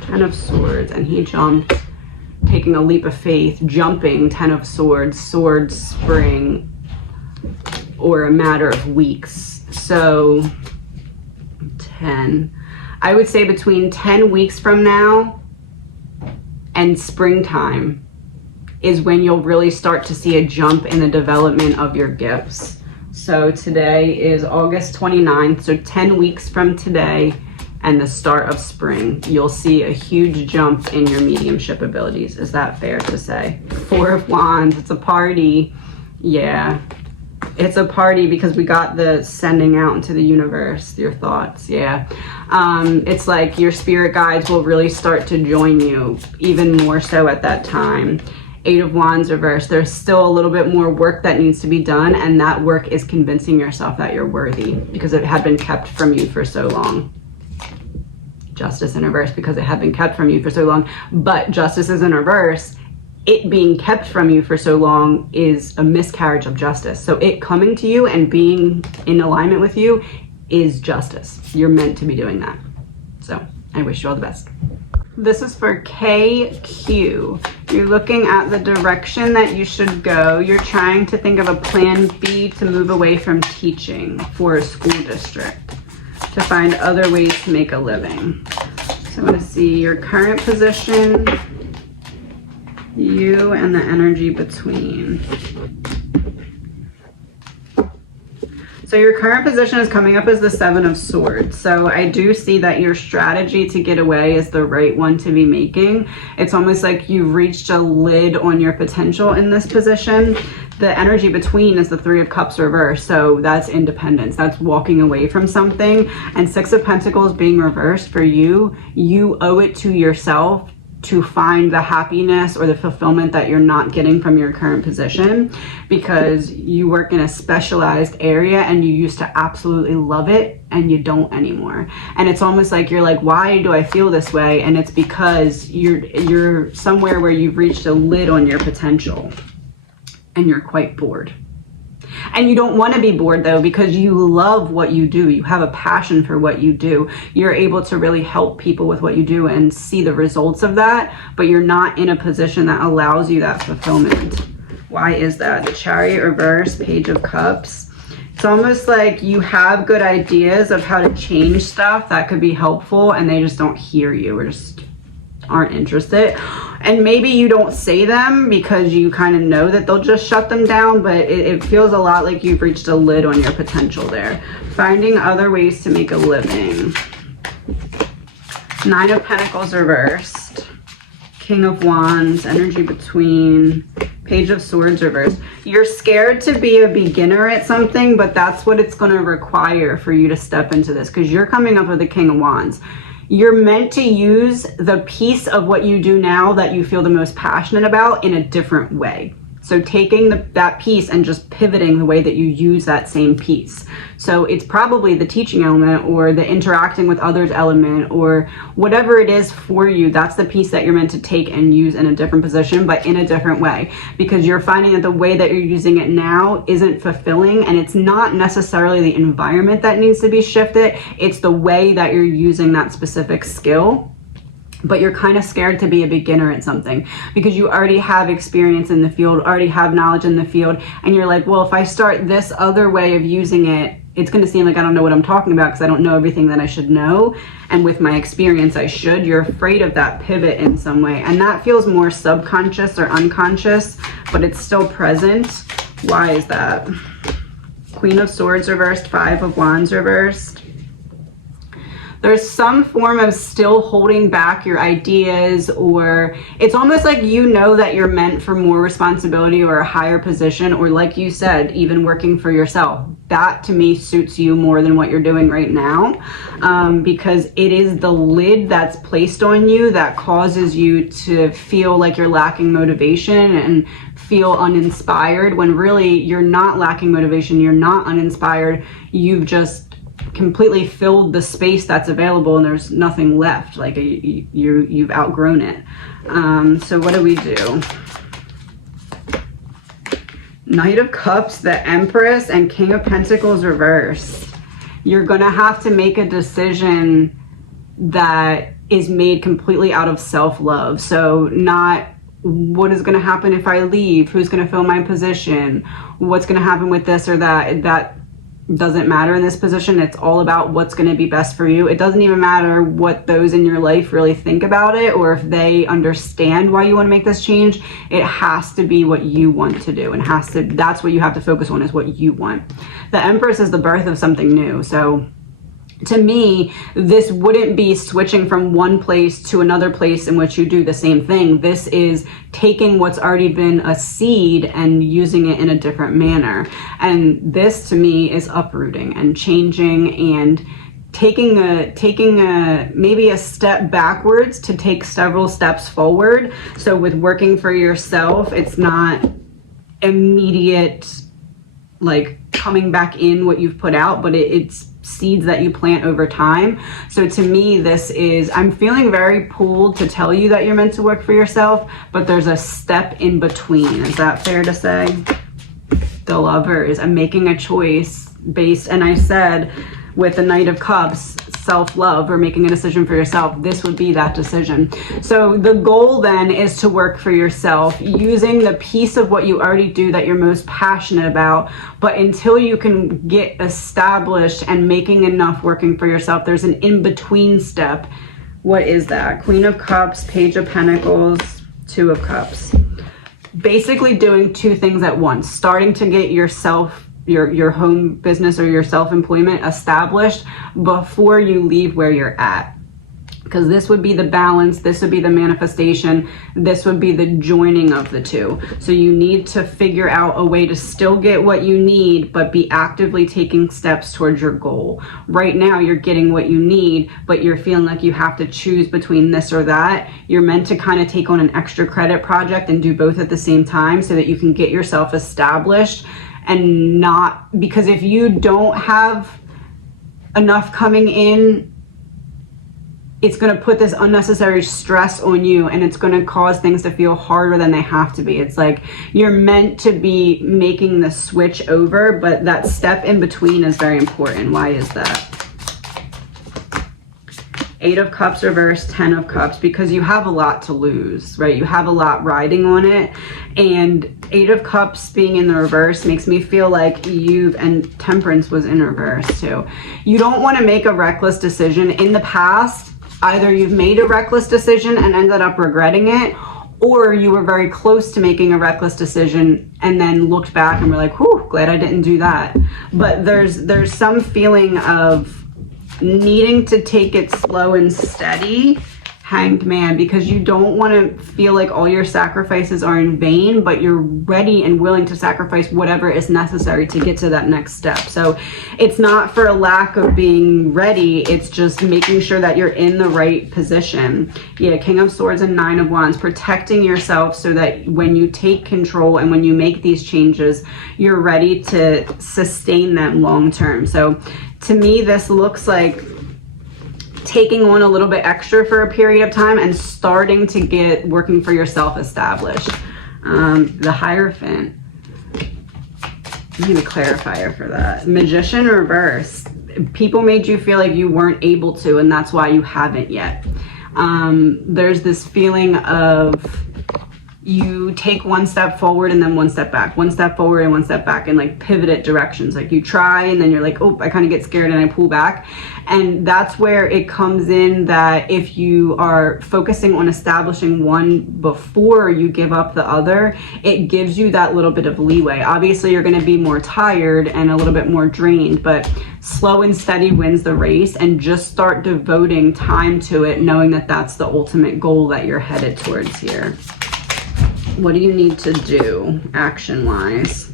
10 of Swords. And he jumped, taking a leap of faith, jumping. 10 of Swords, sword spring, or a matter of weeks. So 10, I would say between 10 weeks from now and springtime is when you'll really start to see a jump in the development of your gifts. So today is August 29th, so 10 weeks from today and the start of spring, you'll see a huge jump in your mediumship abilities. Is that fair to say? 4 of Wands, it's a party. Yeah. It's a party because we got the sending out into the universe, your thoughts, yeah. It's like your spirit guides will really start to join you even more so at that time. 8 of Wands reversed. There's still a little bit more work that needs to be done, and that work is convincing yourself that you're worthy because it had been kept from you for so long. Justice in reverse, because it had been kept from you for so long, but justice is in reverse. It being kept from you for so long is a miscarriage of justice. So it coming to you and being in alignment with you is justice. You're meant to be doing that. So I wish you all the best. This is for KQ. You're looking at the direction that you should go. You're trying to think of a plan B to move away from teaching for a school district, to find other ways to make a living. So I want to see your current position, you and the energy between. So your current position is coming up as the 7 of Swords. So I do see that your strategy to get away is the right one to be making. It's almost like you've reached a lid on your potential in this position. The energy between is the 3 of Cups reversed. So that's independence. That's walking away from something. And 6 of Pentacles being reversed for you, you owe it to yourself to find the happiness or the fulfillment that you're not getting from your current position, because you work in a specialized area and you used to absolutely love it and you don't anymore. And it's almost like you're like, why do I feel this way? And it's because you're somewhere where you've reached a lid on your potential and you're quite bored. And you don't want to be bored though, because you love what you do. You have a passion for what you do. You're able to really help people with what you do and see the results of that, but you're not in a position that allows you that fulfillment. Why is that? The Chariot reverse, Page of Cups. It's almost like you have good ideas of how to change stuff that could be helpful and they just don't hear you or just aren't interested. And maybe you don't say them because you kind of know that they'll just shut them down, but it feels a lot like you've reached a lid on your potential there. Finding other ways to make a living. 9 of Pentacles reversed. King of Wands, energy between, Page of Swords reversed. You're scared to be a beginner at something, but that's what it's going to require for you to step into this, because you're coming up with the King of Wands. You're meant to use the piece of what you do now that you feel the most passionate about in a different way. So taking that piece and just pivoting the way that you use that same piece. So it's probably the teaching element or the interacting with others element or whatever it is for you. That's the piece that you're meant to take and use in a different position, but in a different way, because you're finding that the way that you're using it now isn't fulfilling, and it's not necessarily the environment that needs to be shifted. It's the way that you're using that specific skill. But you're kind of scared to be a beginner at something because you already have experience in the field, already have knowledge in the field. And you're like, well, if I start this other way of using it, it's going to seem like I don't know what I'm talking about because I don't know everything that I should know. And with my experience, I should. You're afraid of that pivot in some way. And that feels more subconscious or unconscious, but it's still present. Why is that? Queen of Swords reversed, Five of Wands reversed. There's some form of still holding back your ideas, or it's almost like you know that you're meant for more responsibility or a higher position, or like you said, even working for yourself. That to me suits you more than what you're doing right now, because it is the lid that's placed on you that causes you to feel like you're lacking motivation and feel uninspired, when really you're not lacking motivation, you're not uninspired, you've just completely filled the space that's available and there's nothing left. Like you've outgrown it. So what do we do? Knight of Cups, the Empress, and King of Pentacles reversed. You're gonna have to make a decision that is made completely out of self-love. So not what is gonna happen if I leave, who's gonna fill my position, what's gonna happen with this or that. That doesn't matter in this position. It's all about what's going to be best for you. It doesn't even matter what those in your life really think about it, or if they understand why you want to make this change. It has to be what you want to do, and that's what you have to focus on, is what you want. The Empress is the birth of something new. So to me, this wouldn't be switching from one place to another place in which you do the same thing. This is taking what's already been a seed and using it in a different manner. And this to me is uprooting and changing and taking maybe a step backwards to take several steps forward. So with working for yourself, it's not immediate like coming back in what you've put out, but it's seeds that you plant over time. So to me, this is, I'm feeling very pulled to tell you that you're meant to work for yourself, but there's a step in between. Is that fair to say? The Lovers, I'm making a choice based, and I said with the Knight of Cups, self-love, or making a decision for yourself, this would be that decision. So the goal then is to work for yourself using the piece of what you already do that you're most passionate about. But until you can get established and making enough working for yourself, there's an in-between step. What is that? Queen of Cups, Page of Pentacles, Two of Cups. Basically doing two things at once, starting to get yourself, your home business or your self-employment established before you leave where you're at. Because this would be the balance, this would be the manifestation, this would be the joining of the two. So you need to figure out a way to still get what you need, but be actively taking steps towards your goal. Right now you're getting what you need, but you're feeling like you have to choose between this or that. You're meant to kind of take on an extra credit project and do both at the same time so that you can get yourself established. And not, because if you don't have enough coming in, it's going to put this unnecessary stress on you, and it's going to cause things to feel harder than they have to be. It's like you're meant to be making the switch over, but that step in between is very important. Why is that? Eight of Cups reversed, Ten of Cups, because you have a lot to lose, right? You have a lot riding on it. And Eight of Cups being in the reverse makes me feel like and Temperance was in reverse too. You don't want to make a reckless decision. In the past, either you've made a reckless decision and ended up regretting it, or you were very close to making a reckless decision and then looked back and were like, whew, glad I didn't do that. But there's some feeling of needing to take it slow and steady, Hanged Man, because you don't want to feel like all your sacrifices are in vain, but you're ready and willing to sacrifice whatever is necessary to get to that next step. So it's not for a lack of being ready, it's just making sure that you're in the right position. Yeah, King of Swords and Nine of Wands, protecting yourself so that when you take control and when you make these changes, you're ready to sustain them long term. So to me, this looks like taking on a little bit extra for a period of time and starting to get working for yourself established. The Hierophant, I need a clarifier for that. Magician reverse. People made you feel like you weren't able to, and that's why you haven't yet. There's this feeling of you take one step forward and then one step back, one step forward and one step back, and like pivoted directions. Like you try and then you're like, oh, I kind of get scared and I pull back. And that's where it comes in, that if you are focusing on establishing one before you give up the other, it gives you that little bit of leeway. Obviously you're going to be more tired and a little bit more drained, but slow and steady wins the race, and just start devoting time to it, knowing that that's the ultimate goal that you're headed towards here. What do you need to do action-wise?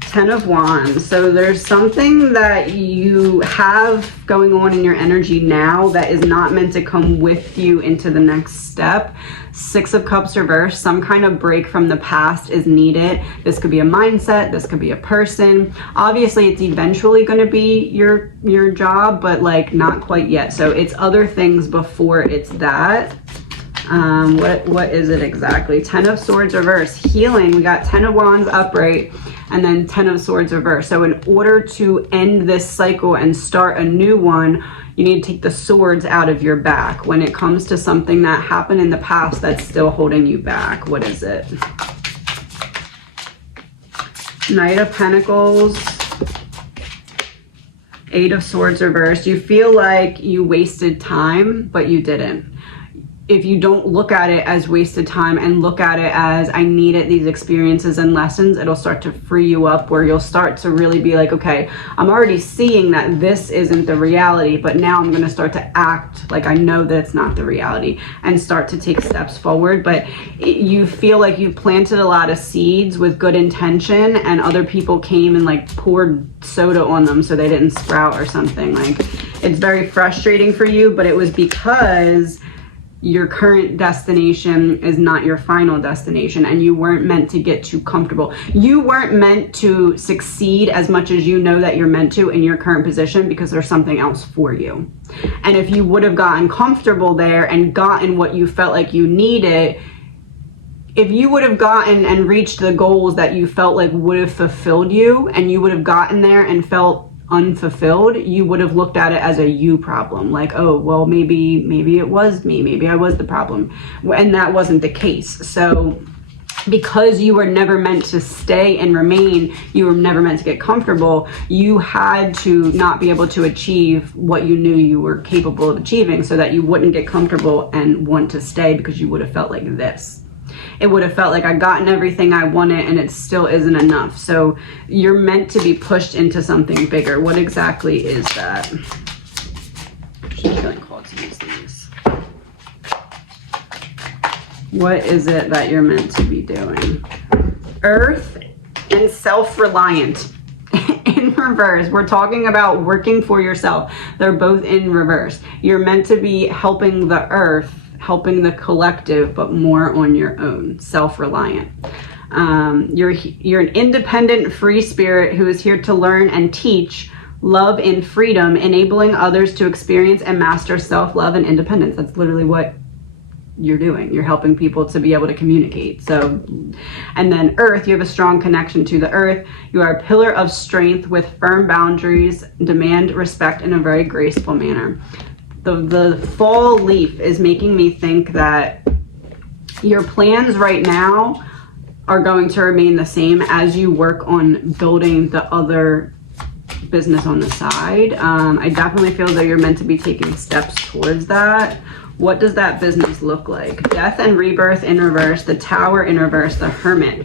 10 of Wands. So there's something that you have going on in your energy now that is not meant to come with you into the next step. 6 of Cups reversed. Some kind of break from the past is needed. This could be a mindset. This could be a person. Obviously, it's eventually going to be your job, but like not quite yet. So it's other things before it's that. What is it exactly? 10 of Swords reversed. Healing. We got 10 of Wands upright and then 10 of Swords reversed. So in order to end this cycle and start a new one, you need to take the swords out of your back when it comes to something that happened in the past that's still holding you back. What is it? Knight of Pentacles. 8 of Swords reversed. You feel like you wasted time, but you didn't. If you don't look at it as wasted time and look at it as I needed these experiences and lessons, it'll start to free you up, where you'll start to really be like, okay, I'm already seeing that this isn't the reality, but now I'm going to start to act like I know that it's not the reality and start to take steps forward. But you feel like you planted a lot of seeds with good intention, and other people came and like poured soda on them so they didn't sprout or something. Like, it's very frustrating for you, but it was because your current destination is not your final destination, and you weren't meant to get too comfortable. You weren't meant to succeed as much as you know that you're meant to in your current position, because there's something else for you. And if you would have gotten comfortable there and gotten what you felt like you needed, if you would have gotten and reached the goals that you felt like would have fulfilled you, and you would have gotten there and felt unfulfilled, you would have looked at it as a you problem. Like, oh, well, maybe it was me. Maybe I was the problem. And that wasn't the case. So because you were never meant to stay and remain, you were never meant to get comfortable, you had to not be able to achieve what you knew you were capable of achieving, so that you wouldn't get comfortable and want to stay, because you would have felt like this. It would have felt like I've gotten everything I wanted and it still isn't enough. So you're meant to be pushed into something bigger. What exactly is that? I'm feeling called to use these. What is it that you're meant to be doing? Earth and self-reliant. In reverse. We're talking about working for yourself. They're both in reverse. You're meant to be helping the earth, helping the collective, but more on your own, self-reliant. You're an independent, free spirit who is here to learn and teach love and freedom, enabling others to experience and master self-love and independence. That's literally what you're doing. You're helping people to be able to communicate. So, and then earth, you have a strong connection to the earth. You are a pillar of strength with firm boundaries, demand respect in a very graceful manner. The fall leaf is making me think that your plans right now are going to remain the same as you work on building the other business on the side. I definitely feel that you're meant to be taking steps towards that. What does that business look like? Death and rebirth in reverse, the Tower in reverse, the Hermit.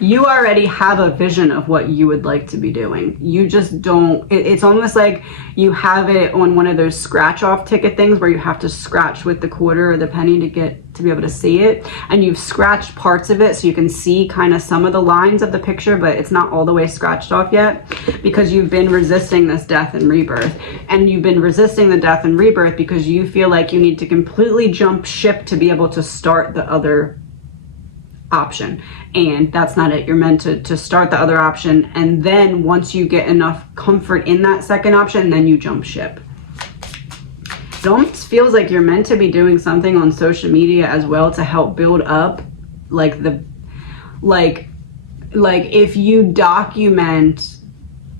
You already have a vision of what you would like to be doing. You just don't, it's almost like you have it on one of those scratch off ticket things where you have to scratch with the quarter or the penny to be able to see it. And you've scratched parts of it so you can see kind of some of the lines of the picture, but it's not all the way scratched off yet, because you've been resisting this death and rebirth. And you've been resisting the death and rebirth because you feel like you need to completely jump ship to be able to start the other option. And that's not it. You're meant to start the other option, and then once you get enough comfort in that second option, then you jump ship. It almost feels like you're meant to be doing something on social media as well to help build up like if you document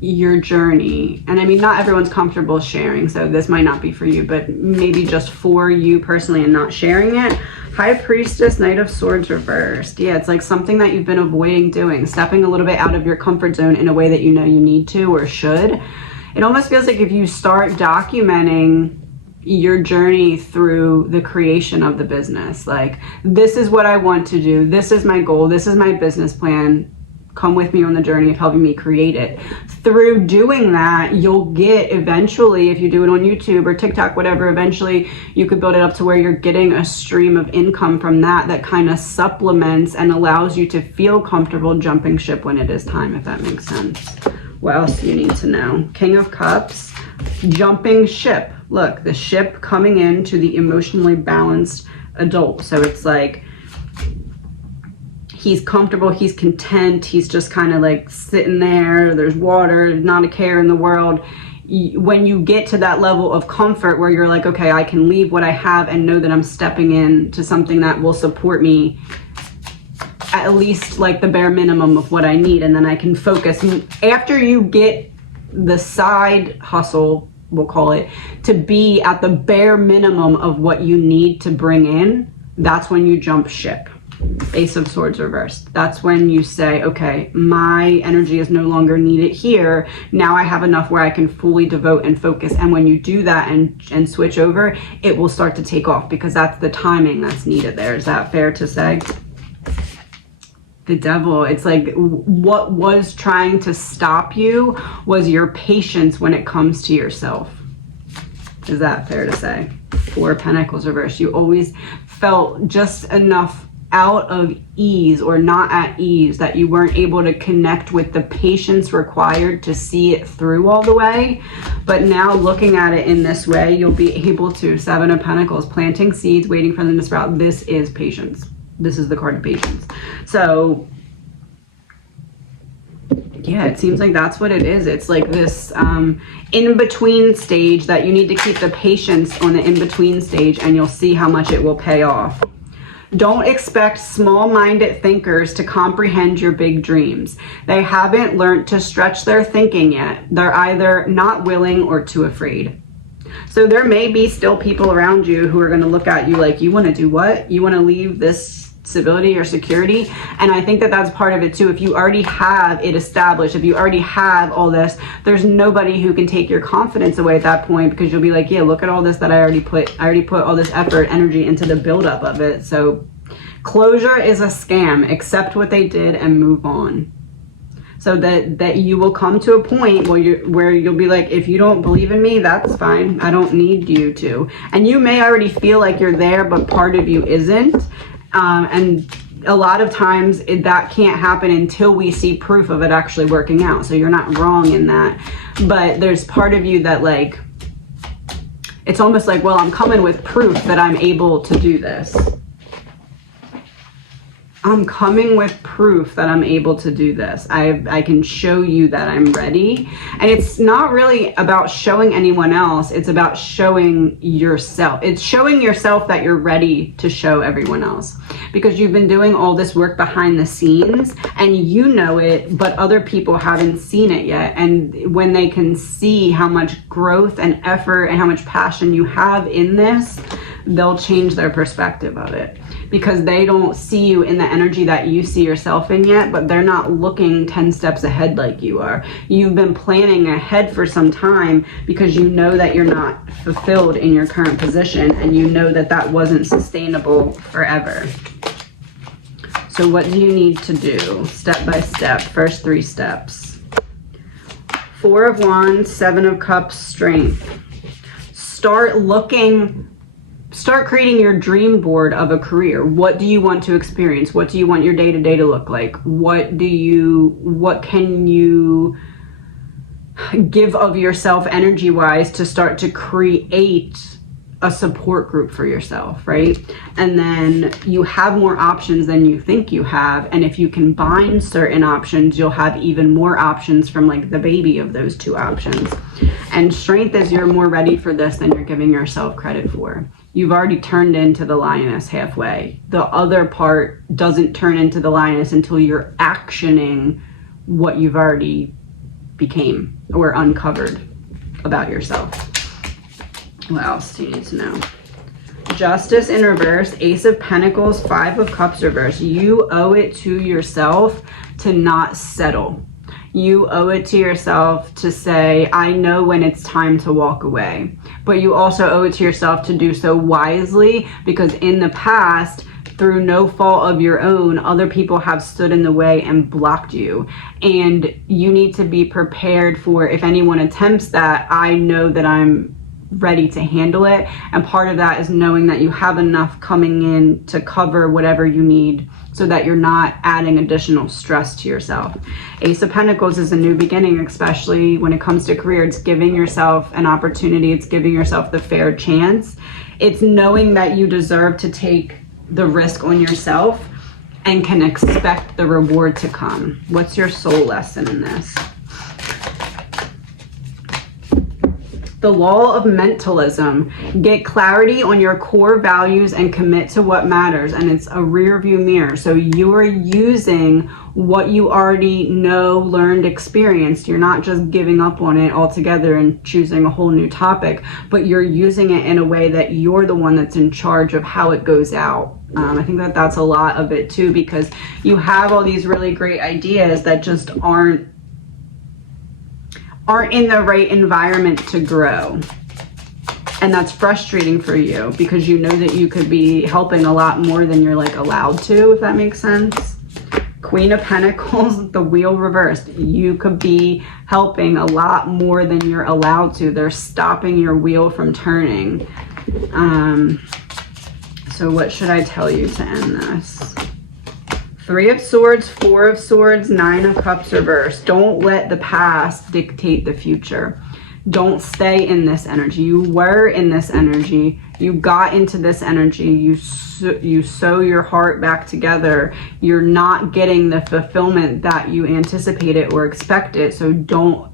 your journey, and I mean, not everyone's comfortable sharing, so this might not be for you, but maybe just for you personally and not sharing it, High Priestess, Knight of Swords reversed. Yeah, it's like something that you've been avoiding doing, stepping a little bit out of your comfort zone in a way that you know you need to or should. It almost feels like if you start documenting your journey through the creation of the business, like, this is what I want to do, this is my goal, this is my business plan, come with me on the journey of helping me create it. Through doing that, you'll get eventually, if you do it on YouTube or TikTok, whatever, eventually you could build it up to where you're getting a stream of income from that kind of supplements and allows you to feel comfortable jumping ship when it is time, if that makes sense. What else do you need to know? King of Cups, jumping ship. Look, the ship coming into the emotionally balanced adult. So it's like, he's comfortable, he's content, he's just kind of like sitting there, there's water, not a care in the world. When you get to that level of comfort where you're like, okay, I can leave what I have and know that I'm stepping into something that will support me at least like the bare minimum of what I need, and then I can focus. After you get the side hustle, we'll call it, to be at the bare minimum of what you need to bring in, that's when you jump ship. Ace of Swords reversed. That's when you say, okay, my energy is no longer needed here. Now I have enough where I can fully devote and focus. And when you do that and switch over, it will start to take off, because that's the timing that's needed there. Is that fair to say? The Devil, it's like what was trying to stop you was your patience when it comes to yourself. Is that fair to say? Four of Pentacles reversed. You always felt just enough out of ease or not at ease that you weren't able to connect with the patience required to see it through all the way. But now looking at it in this way, you'll be able to. Seven of Pentacles, planting seeds, waiting for them to sprout. This is patience. This is the card of patience. So yeah, it seems like that's what it is. It's like this in-between stage that you need to keep the patience on the in-between stage, and you'll see how much it will pay off. Don't expect small-minded thinkers to comprehend your big dreams. They haven't learned to stretch their thinking yet. They're either not willing or too afraid. So there may be still people around you who are going to look at you like, you want to do what? You want to leave this stability or security? And I think that that's part of it too. If you already have it established, if you already have all this, there's nobody who can take your confidence away at that point, because you'll be like, yeah, look at all this that I already put all this effort, energy into the buildup of it. So closure is a scam. Accept what they did and move on. So that you will come to a point where you'll be like, if you don't believe in me, that's fine. I don't need you to. And you may already feel like you're there, but part of you isn't. And a lot of times that can't happen until we see proof of it actually working out. So you're not wrong in that. But there's part of you that, like, it's almost like, well, I'm coming with proof that I'm able to do this. I'm coming with proof that I'm able to do this. I can show you that I'm ready. And it's not really about showing anyone else. It's about showing yourself. It's showing yourself that you're ready to show everyone else. Because you've been doing all this work behind the scenes and you know it, but other people haven't seen it yet. And when they can see how much growth and effort and how much passion you have in this, they'll change their perspective of it. Because they don't see you in the energy that you see yourself in yet, but they're not looking 10 steps ahead like you are. You've been planning ahead for some time because you know that you're not fulfilled in your current position, and you know that that wasn't sustainable forever. So what do you need to do? Step by step, first 3 steps. Four of Wands, Seven of Cups, Strength. Start creating your dream board of a career. What do you want to experience? What do you want your day-to-day to look like? What can you give of yourself energy-wise to start to create a support group for yourself, right? And then you have more options than you think you have. And if you combine certain options, you'll have even more options from like the baby of those 2 options. And strength is you're more ready for this than you're giving yourself credit for. You've already turned into the lioness halfway. The other part doesn't turn into the lioness until you're actioning what you've already became or uncovered about yourself. What else do you need to know? Justice in reverse, Ace of Pentacles, Five of Cups reverse. You owe it to yourself to not settle. You owe it to yourself to say, I know when it's time to walk away. But you also owe it to yourself to do so wisely, because in the past, through no fault of your own, other people have stood in the way and blocked you. And you need to be prepared for, if anyone attempts that, I know that I'm ready to handle it. And part of that is knowing that you have enough coming in to cover whatever you need, so that you're not adding additional stress to yourself. Ace of Pentacles is a new beginning, especially when it comes to career. It's giving yourself an opportunity. It's giving yourself the fair chance. It's knowing that you deserve to take the risk on yourself and can expect the reward to come. What's your soul lesson in this? The law of mentalism. Get clarity on your core values and commit to what matters. And it's a rear view mirror. So you are using what you already know, learned, experienced. You're not just giving up on it altogether and choosing a whole new topic, but you're using it in a way that you're the one that's in charge of how it goes out. I think that that's a lot of it too, because you have all these really great ideas that just aren't in the right environment to grow. And that's frustrating for you, because you know that you could be helping a lot more than you're like allowed to, if that makes sense. Queen of Pentacles, the wheel reversed. You could be helping a lot more than you're allowed to. They're stopping your wheel from turning. So what should I tell you to end this? Three of Swords, Four of Swords, Nine of Cups reversed. Don't let the past dictate the future. Don't stay in this energy. You were in this energy. You got into this energy. You sew your heart back together. You're not getting the fulfillment that you anticipated or expected. So don't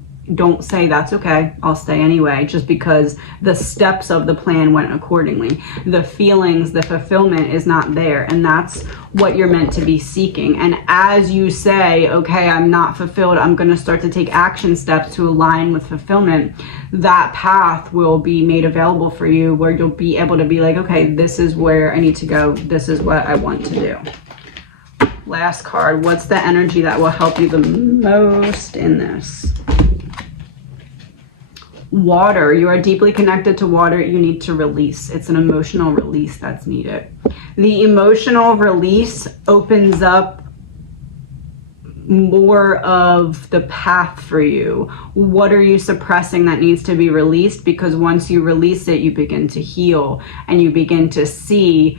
say that's okay, I'll stay anyway, just because the steps of the plan went accordingly. The feelings, the fulfillment is not there, and that's what you're meant to be seeking. And as you say, okay, I'm not fulfilled, I'm going to start to take action steps to align with fulfillment, that path will be made available for you, where you'll be able to be like, okay, this is where I need to go, this is what I want to do. Last card, what's the energy that will help you the most in this? Water. You are deeply connected to water. You need to release. It's an emotional release that's needed. The emotional release opens up more of the path for you. What are you suppressing that needs to be released? Because once you release it, you begin to heal, and you begin to see,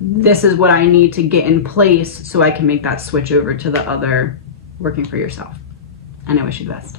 this is what I need to get in place so I can make that switch over to the other, working for yourself. And I wish you the best.